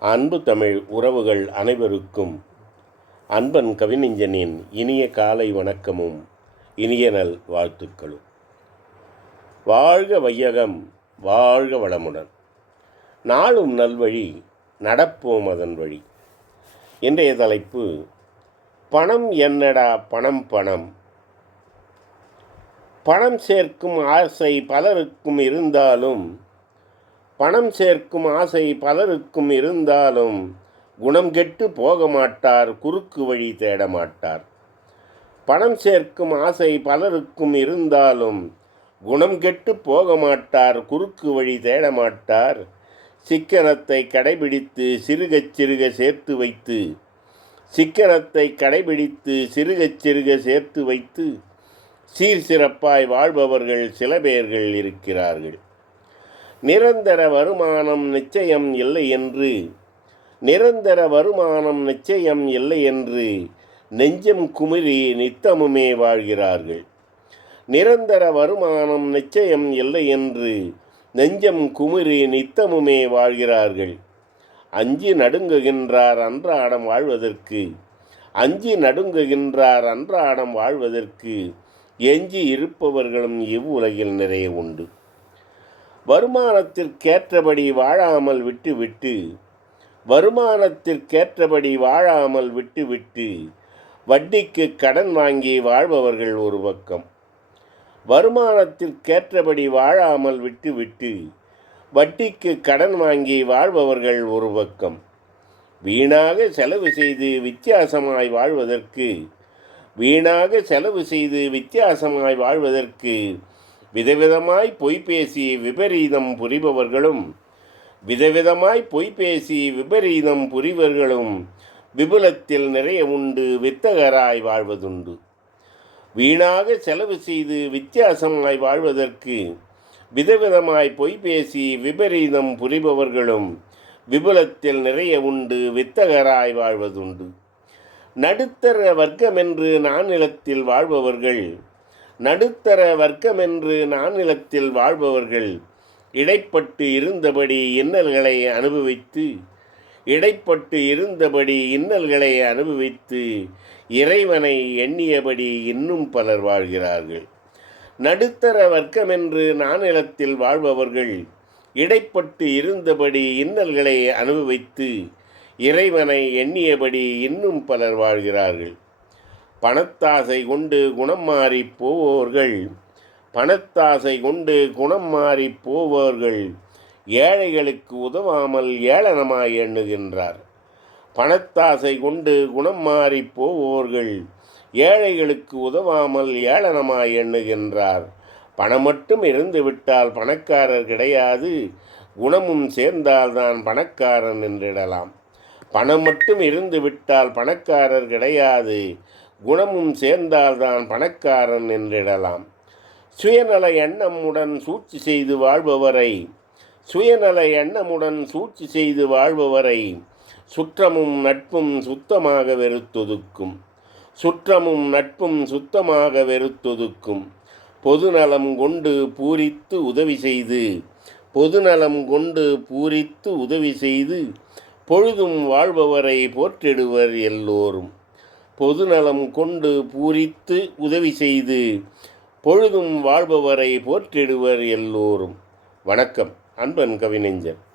அன்பு தமிழ் உறவுகள் அனைவருக்கும் அன்பன் கவிஞனின் இனிய காலை வணக்கமும் இனிய நல் வாழ்த்துக்களும். வாழ்க வையகம் வாழ்க வளமுடன். நாளும் நல்வழி நடப்போம் அதன் வழி. இன்றைய தலைப்பு பணம் என்னடா பணம் பணம்? பணம் சேர்க்கும் ஆசை பலருக்கும் இருந்தாலும் பணம் சேர்க்கும் ஆசை பலருக்கும் இருந்தாலும் குணம் கெட்டு போக மாட்டார் குறுக்கு வழி தேட மாட்டார். பணம் சேர்க்கும் ஆசை பலருக்கும் இருந்தாலும் குணம் கெட்டு போக மாட்டார் குறுக்கு வழி தேட மாட்டார். சிக்கனத்தை கடைபிடித்து சிறுகச் சிறுக சேர்த்து வைத்து சிக்கனத்தை கடைபிடித்து சிறுகச் சிறுக சேர்த்து வைத்து சீர் சிறப்பாய் வாழ்பவர்கள் சில பேர்கள் இருக்கிறார்கள். நிரந்தர வருமானம் நிச்சயம் இல்லை என்று. நிரந்தர வருமானம் நிச்சயம் இல்லை என்று நெஞ்சம் குமிரி நித்தமுமே வாழ்கிறார்கள். நிரந்தர வருமானம் நிச்சயம் இல்லை என்று நெஞ்சம் குமிரி நித்தமுமே வாழ்கிறார்கள். அஞ்சி நடுங்குகின்றார் அன்றாடம் வாழ்வதற்கு. அஞ்சி நடுங்குகின்றார் அன்றாடம் வாழ்வதற்கு எஞ்சி இருப்பவர்களும் இவ்வுலகில் நிறைய உண்டு. வருமானத்திற்கேற்றபடி வாழாமல் விட்டுவிட்டு வருமானத்திற்கேற்றபடி வாழாமல் விட்டுவிட்டு வட்டிக்கு கடன் வாங்கி வாழ்பவர்கள் ஒரு பக்கம். வருமானத்திற்கேற்றபடி வாழாமல் விட்டுவிட்டு வட்டிக்கு கடன் வாங்கி வாழ்பவர்கள் ஒரு பக்கம். வீணாக செலவு செய்து வித்தியாசமாய் வாழ்வதற்கு வீணாக செலவு செய்து வித்தியாசமாய் வாழ்வதற்கு விதவிதமாய் பொய் பேசி விபரீதம் புரிபவர்களும் விதவிதமாய் பொய் பேசி விபரீதம் புரிவர்களும் விபுலத்தில் நிறைய உண்டு வித்தகராய் வாழ்வதுண்டு. வீணாக செலவு செய்து வித்தியாசமாய் வாழ்வதற்கு விதவிதமாய் பொய் பேசி விபரீதம் புரிபவர்களும் விபுலத்தில் நிறைய உண்டு வித்தகராய் வாழ்வதுண்டு. நடுத்தர வர்க்கமென்று நானிலத்தில் வாழ்பவர்கள் நடுத்தர வர்க்கமென்று நானிலத்தில் வாழ்பவர்கள் இடைப்பட்டு இருந்தபடி இன்னல்களை அனுபவித்து இடைப்பட்டு இருந்தபடி இன்னல்களை அனுபவித்து இறைவனை எண்ணியபடி இன்னும் பலர் வாழ்கிறார்கள். நடுத்தர வர்க்கமென்று நானிலத்தில் வாழ்பவர்கள் இடைப்பட்டு இருந்தபடி இன்னல்களை அனுபவித்து இறைவனை எண்ணியபடி இன்னும் பலர் வாழ்கிறார்கள். பணத்தாசை கொண்டு குணம் மாறி போவோர்கள் பணத்தாசை கொண்டு குணம் மாறி போவோர்கள் ஏழைகளுக்கு உதவாமல் ஏளனமாய் எண்ணுகின்றார். பணத்தாசை கொண்டு குணம் மாறி போவோர்கள் ஏழைகளுக்கு உதவாமல் ஏளனமாய் எண்ணுகின்றார். பணம் மட்டும் இருந்துவிட்டால் பணக்காரர் கிடையாது. குணமும் சேர்ந்தால்தான் பணக்காரன் என்றிடலாம். பணம் மட்டும் இருந்து விட்டால் பணக்காரர் கிடையாது. குணமும் சேர்ந்தால்தான் பணக்காரன் என்றிடலாம். சுயநல எண்ணமுடன் சூழ்ச்சி செய்து வாழ்பவரை சுயநல எண்ணமுடன் சூழ்ச்சி செய்து வாழ்பவரை சுற்றமும் நட்பும் சுத்தமாக வெறுத்தொதுக்கும். சுற்றமும் நட்பும் சுத்தமாக வெறுத்தொதுக்கும். பொதுநலம் கொண்டு பூரித்து உதவி செய்து பொதுநலம் கொண்டு பூரித்து உதவி செய்து பொழுதும் வாழ்பவரை போற்றிடுவர் எல்லோரும். பொதுநலம் கொண்டு பூரித்து உதவி செய்து பொழுதும் வாழ்பவரை போற்றிடுவர் எல்லோரும். வணக்கம். அன்பன் கவிஞர்